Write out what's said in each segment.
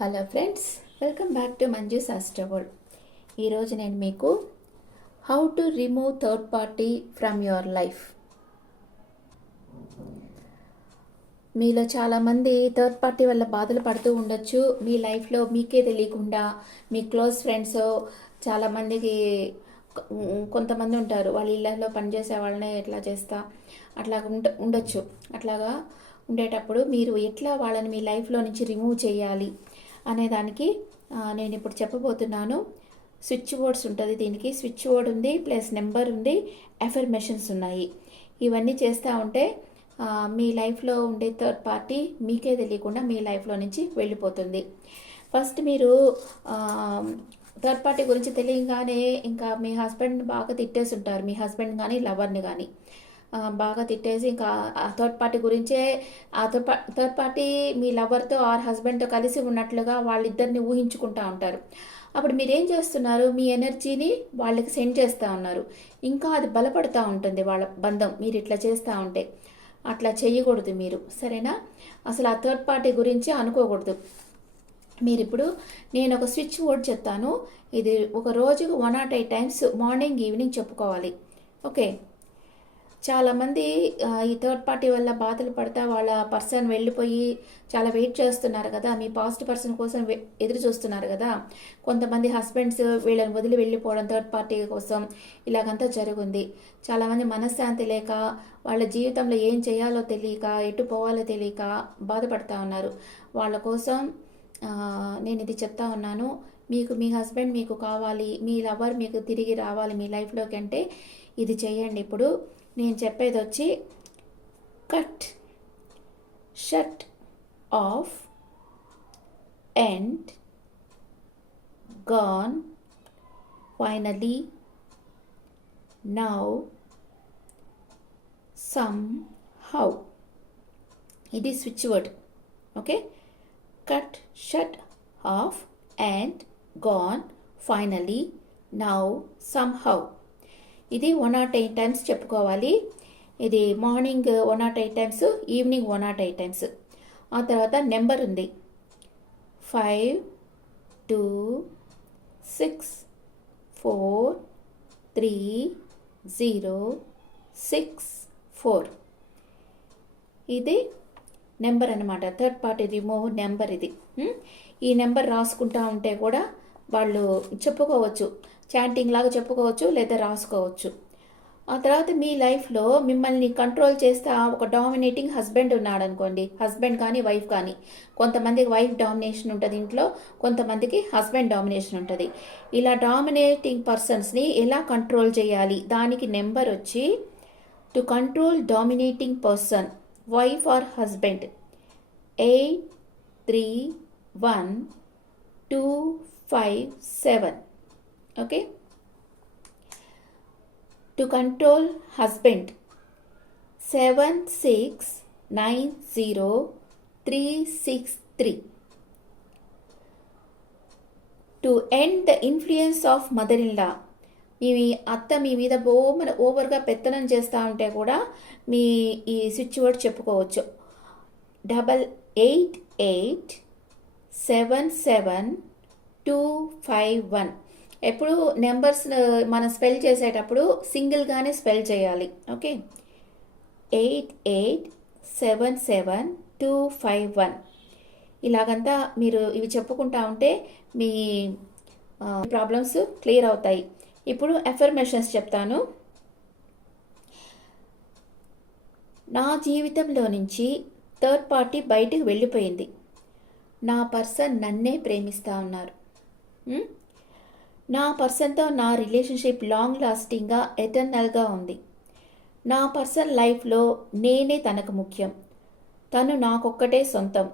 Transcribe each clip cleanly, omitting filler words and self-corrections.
Hello friends, welcome back to Manju's astro world. ఈరోజు నేను మీకు how to remove third party from your life. మీలో చాలామంది థర్డ్ పార్టీ వల్ల బాధలు పడుతూ ఉండొచ్చు. మీ లైఫ్లో మీకే తెలియకుండా మీ క్లోజ్ ఫ్రెండ్స్ చాలామందికి కొంతమంది ఉంటారు, వాళ్ళ ఇళ్ళల్లో పనిచేసే వాళ్ళనే ఎట్లా చేస్తా అట్లా ఉండొచ్చు. అట్లాగా ఉండేటప్పుడు మీరు ఎట్లా వాళ్ళని మీ లైఫ్లో నుంచి రిమూవ్ చేయాలి అనేదానికి నేను ఇప్పుడు చెప్పబోతున్నాను. స్విచ్ బోర్డ్స్ ఉంటుంది, దీనికి స్విచ్ బోర్డ్ ఉంది, ప్లస్ నెంబర్ ఉంది, ఎఫర్మేషన్స్ ఉన్నాయి. ఇవన్నీ చేస్తూ ఉంటే మీ లైఫ్లో ఉండే థర్డ్ పార్టీ మీకే తెలియకుండా మీ లైఫ్లో నుంచి వెళ్ళిపోతుంది. ఫస్ట్ మీరు థర్డ్ పార్టీ గురించి తెలియగానే ఇంకా మీ హస్బెండ్ బాగా తిట్టేసి ఉంటారు, మీ హస్బెండ్ కానీ లవర్ని కానీ బాగా తిట్టేసి ఇంకా ఆ థర్డ్ పార్టీ గురించే థర్డ్ పార్టీ మీ లవర్తో ఆర్ హస్బెండ్తో కలిసి ఉన్నట్లుగా వాళ్ళిద్దరిని ఊహించుకుంటూ ఉంటారు. అప్పుడు మీరేం చేస్తున్నారు, మీ ఎనర్జీని వాళ్ళకి సెండ్ చేస్తూ ఉన్నారు. ఇంకా అది బలపడుతూ ఉంటుంది వాళ్ళ బంధం, మీరు ఇట్లా చేస్తూ ఉంటే. అట్లా చేయకూడదు మీరు, సరేనా? అసలు ఆ థర్డ్ పార్టీ గురించి అనుకోకూడదు. మీరు ఇప్పుడు నేను ఒక స్విచ్ బోర్డ్ చెప్తాను, ఇది ఒక రోజుకు 108 టైమ్స్ మార్నింగ్ ఈవినింగ్ చెప్పుకోవాలి. ఓకే. చాలామంది ఈ థర్డ్ పార్టీ వల్ల బాధలు పడతా వాళ్ళ పర్సన్ వెళ్ళిపోయి చాలా వెయిట్ చేస్తున్నారు కదా, మీ పాస్ట్ పర్సన్ కోసం ఎదురు చూస్తున్నారు కదా. కొంతమంది హస్బెండ్స్ వీళ్ళని వదిలి వెళ్ళిపోవడం థర్డ్ పార్టీ కోసం ఇలాగంతా జరుగుంది. చాలామంది మనశ్శాంతి లేక వాళ్ళ జీవితంలో ఏం చేయాలో తెలియక ఎటు పోవాలో తెలియక బాధపడుతూ ఉన్నారు. వాళ్ళ కోసం నేను ఇది చెప్తా ఉన్నాను. మీకు మీ హస్బెండ్ మీకు కావాలి, మీ లవర్ మీకు తిరిగి రావాలి మీ లైఫ్లోకి అంటే ఇది చేయండి. ఇప్పుడు నేను చెప్పేది వచ్చి cut, shut off, end, gone, finally, now, somehow. ఇది switch word. Okay. Cut, shut off, end, gone, finally, now, somehow. ఇది 108 టైమ్స్ చెప్పుకోవాలి. ఇది మార్నింగ్ 108 టైమ్స్, ఈవినింగ్ 108 టైమ్స్. ఆ తర్వాత నెంబర్ ఉంది 5 2 6 4 3 0 6 4. ఇది నెంబర్ అనమాట, థర్డ్ పార్టీ రిమూవ్ నెంబర్ ఇది. ఈ నెంబర్ రాసుకుంటా ఉంటే కూడా వాళ్ళు చెప్పుకోవచ్చు, చాంటింగ్ లాగా చెప్పుకోవచ్చు లేదా రాసుకోవచ్చు. ఆ తర్వాత మీ లైఫ్లో మిమ్మల్ని కంట్రోల్ చేస్తే ఒక డామినేటింగ్ హస్బెండ్ ఉన్నాడు అనుకోండి, హస్బెండ్ కానీ వైఫ్ కానీ. కొంతమందికి వైఫ్ డామినేషన్ ఉంటుంది ఇంట్లో, కొంతమందికి హస్బెండ్ డామినేషన్ ఉంటుంది. ఇలా డామినేటింగ్ పర్సన్స్ని ఎలా కంట్రోల్ చేయాలి, దానికి నెంబర్ వచ్చి to control dominating person wife or husband 831257. Okay. To control husband 7690363. To end the influence of mother in law. మీ అత్త మీ మీద ఓవర్గా పెత్తనం చేస్తూ ఉంటే కూడా మీ ఈ స్విచ్ వర్డ్ చెప్పుకోవచ్చు 88877251. ఎప్పుడు నెంబర్స్ మనం స్పెల్ చేసేటప్పుడు సింగిల్గానే స్పెల్ చేయాలి. ఓకే. 88777251. ఇలాగంతా మీరు ఇవి చెప్పుకుంటా ఉంటే మీ ప్రాబ్లమ్స్ క్లియర్ అవుతాయి. ఇప్పుడు ఎఫర్మేషన్స్ చెప్తాను. నా జీవితంలో నుంచి థర్డ్ పార్టీ బయటకు వెళ్ళిపోయింది. నా పర్సన్ నన్నే ప్రేమిస్తూ ఉన్నారు. నా పర్సన్తో నా రిలేషన్షిప్ లాంగ్ లాస్టింగ్గా ఎటర్నల్గా ఉంది. నా పర్సన్ లైఫ్లో నేనే తనకు ముఖ్యం. తను నాకొక్కటే సొంతం.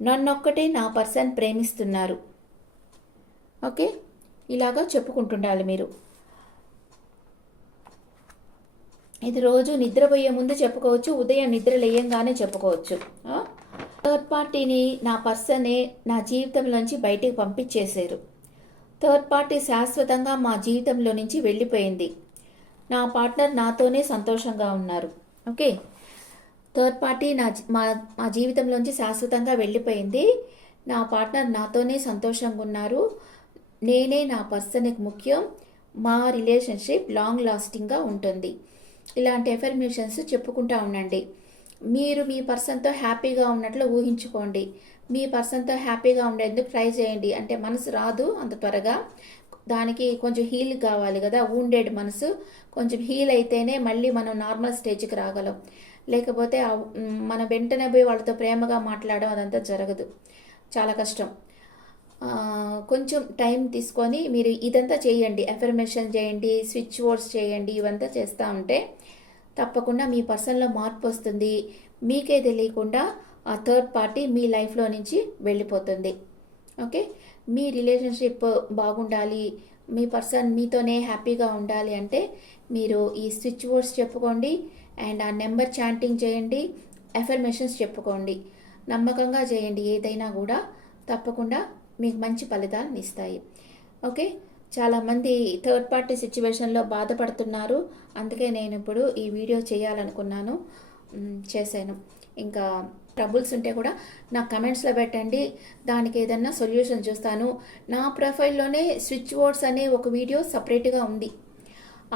నన్నొక్కటే నా పర్సన్ ప్రేమిస్తున్నారు. ఓకే. ఇలాగా చెప్పుకుంటుండాలి మీరు. ఇది రోజు నిద్రపోయే ముందు చెప్పుకోవచ్చు, ఉదయం నిద్ర లేయంగానే చెప్పుకోవచ్చు. థర్డ్ పార్టీని నా పర్సనే నా జీవితంలోంచి బయటికి పంపించేశారు. థర్డ్ పార్టీ శాశ్వతంగా మా జీవితంలో నుంచి వెళ్ళిపోయింది. నా పార్ట్నర్ నాతోనే సంతోషంగా ఉన్నారు. ఓకే. థర్డ్ పార్టీ మా జీవితంలోంచి శాశ్వతంగా వెళ్ళిపోయింది. నా పార్ట్నర్ నాతోనే సంతోషంగా ఉన్నారు, నేనే నా పర్సన్కి ముఖ్యం, మా రిలేషన్షిప్ లాంగ్ లాస్టింగ్గా ఉంటుంది. ఇలాంటి ఎఫర్మేషన్స్ చెప్పుకుంటూ ఉండండి. మీరు మీ పర్సన్తో హ్యాపీగా ఉన్నట్లు ఊహించుకోండి. మీ పర్సన్తో హ్యాపీగా ఉండేందుకు ట్రై చేయండి. అంటే మనసు రాదు అంత త్వరగా, దానికి కొంచెం హీల్ కావాలి కదా. వూండెడ్ మనసు కొంచెం హీల్ అయితేనే మళ్ళీ మనం నార్మల్ స్టేజ్కి రాగలం. లేకపోతే మన వెంటనే పోయి వాళ్ళతో ప్రేమగా మాట్లాడడం అదంతా జరగదు, చాలా కష్టం. కొంచెం టైం తీసుకొని మీరు ఇదంతా చేయండి, ఎఫర్మేషన్ చేయండి, స్విచ్ వర్డ్స్ చేయండి. ఇవంతా చేస్తూ ఉంటే తప్పకుండా మీ పర్సన్లో మార్పు వస్తుంది. మీకే తెలియకుండా ఆ థర్డ్ పార్టీ మీ లైఫ్లో నుంచి వెళ్ళిపోతుంది. ఓకే, మీ రిలేషన్షిప్ బాగుండాలి, మీ పర్సన్ మీతోనే హ్యాపీగా ఉండాలి అంటే మీరు ఈ స్విచ్ వర్డ్స్ చెప్పుకోండి అండ్ ఆ నెంబర్ చాంటింగ్ చేయండి, ఎఫర్మేషన్స్ చెప్పుకోండి. నమ్మకంగా చేయండి, ఏదైనా కూడా తప్పకుండా మీకు మంచి ఫలితాలను ఇస్తాయి. ఓకే, చాలామంది థర్డ్ పార్టీ సిచ్యువేషన్లో బాధపడుతున్నారు, అందుకే నేను ఇప్పుడు ఈ వీడియో చేయాలనుకున్నాను, చేశాను. ఇంకా ట్రబుల్స్ ఉంటే కూడా నా కమెంట్స్లో పెట్టండి, దానికి ఏదన్నా సొల్యూషన్ చూస్తాను. నా ప్రొఫైల్లోనే స్విచ్ వర్డ్స్ అనే ఒక వీడియో సపరేట్గా ఉంది.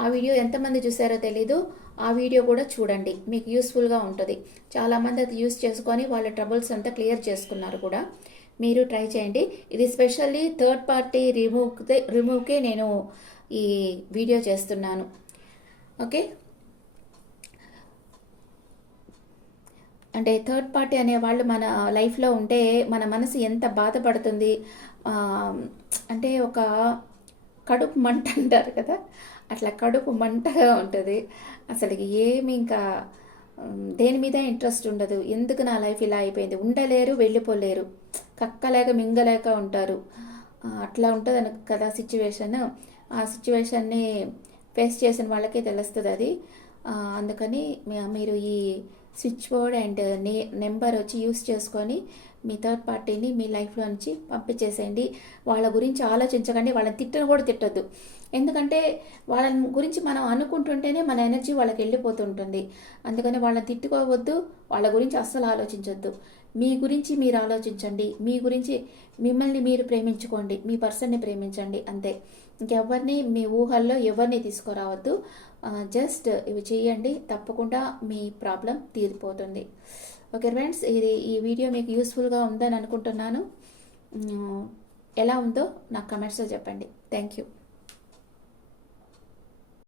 ఆ వీడియో ఎంతమంది చూసారో తెలీదు, ఆ వీడియో కూడా చూడండి, మీకు యూస్ఫుల్గా ఉంటుంది. చాలామంది అది యూస్ చేసుకొని వాళ్ళ ట్రబుల్స్ అంతా క్లియర్ చేసుకున్నారు కూడా. మీరు ట్రై చేయండి. ఇది స్పెషల్లీ థర్డ్ పార్టీ రిమూవ్కే నేను ఈ వీడియో చేస్తున్నాను. ఓకే, అంటే థర్డ్ పార్టీ అనేవాళ్ళు మన లైఫ్లో ఉంటే మన మనసు ఎంత బాధపడుతుంది. అంటే ఒక కడుపు మంట అంటారు కదా, అట్లా కడుపు మంటగా ఉంటుంది. అసలు ఏమి ఇంకా దేని మీద ఇంట్రెస్ట్ ఉండదు. ఎందుకు నా లైఫ్ ఇలా అయిపోయింది, ఉండలేరు వెళ్ళిపోలేరు, కక్కలేక మింగలేక ఉంటారు. అట్లా ఉంటుంది కదా సిచ్యువేషన్. ఆ సిచ్యువేషన్ని ఫేస్ చేసిన వాళ్ళకే తెలుస్తుంది అది. అందుకని మీరు ఈ స్విచ్ బోర్డ్ అండ్ నెంబర్ వచ్చి యూస్ చేసుకొని మీ థర్డ్ పార్టీని మీ లైఫ్లో నుంచి పంపించేసేయండి. వాళ్ళ గురించి ఆలోచించకండి, వాళ్ళని తిట్టను కూడా తిట్టద్దు. ఎందుకంటే వాళ్ళ గురించి మనం అనుకుంటుంటేనే మన ఎనర్జీ వాళ్ళకి వెళ్ళిపోతుంటుంది. అందుకని వాళ్ళని తిట్టుకోవద్దు, వాళ్ళ గురించి అస్సలు ఆలోచించొద్దు. మీ గురించి మీరు ఆలోచించండి, మీ గురించి మిమ్మల్ని మీరు ప్రేమించుకోండి, మీ పర్సన్ని ప్రేమించండి, అంతే. ఇంకెవరిని మీ ఊహల్లో ఎవరిని తీసుకురావద్దు. జస్ట్ ఇవి చేయండి, తప్పకుండా మీ ప్రాబ్లం తీరిపోతుంది. ఓకే ఫ్రెండ్స్, ఈ వీడియో మీకు యూస్ఫుల్గా ఉందని అనుకుంటున్నాను. ఎలా ఉందో నాకు కమెంట్స్లో చెప్పండి. Thank you.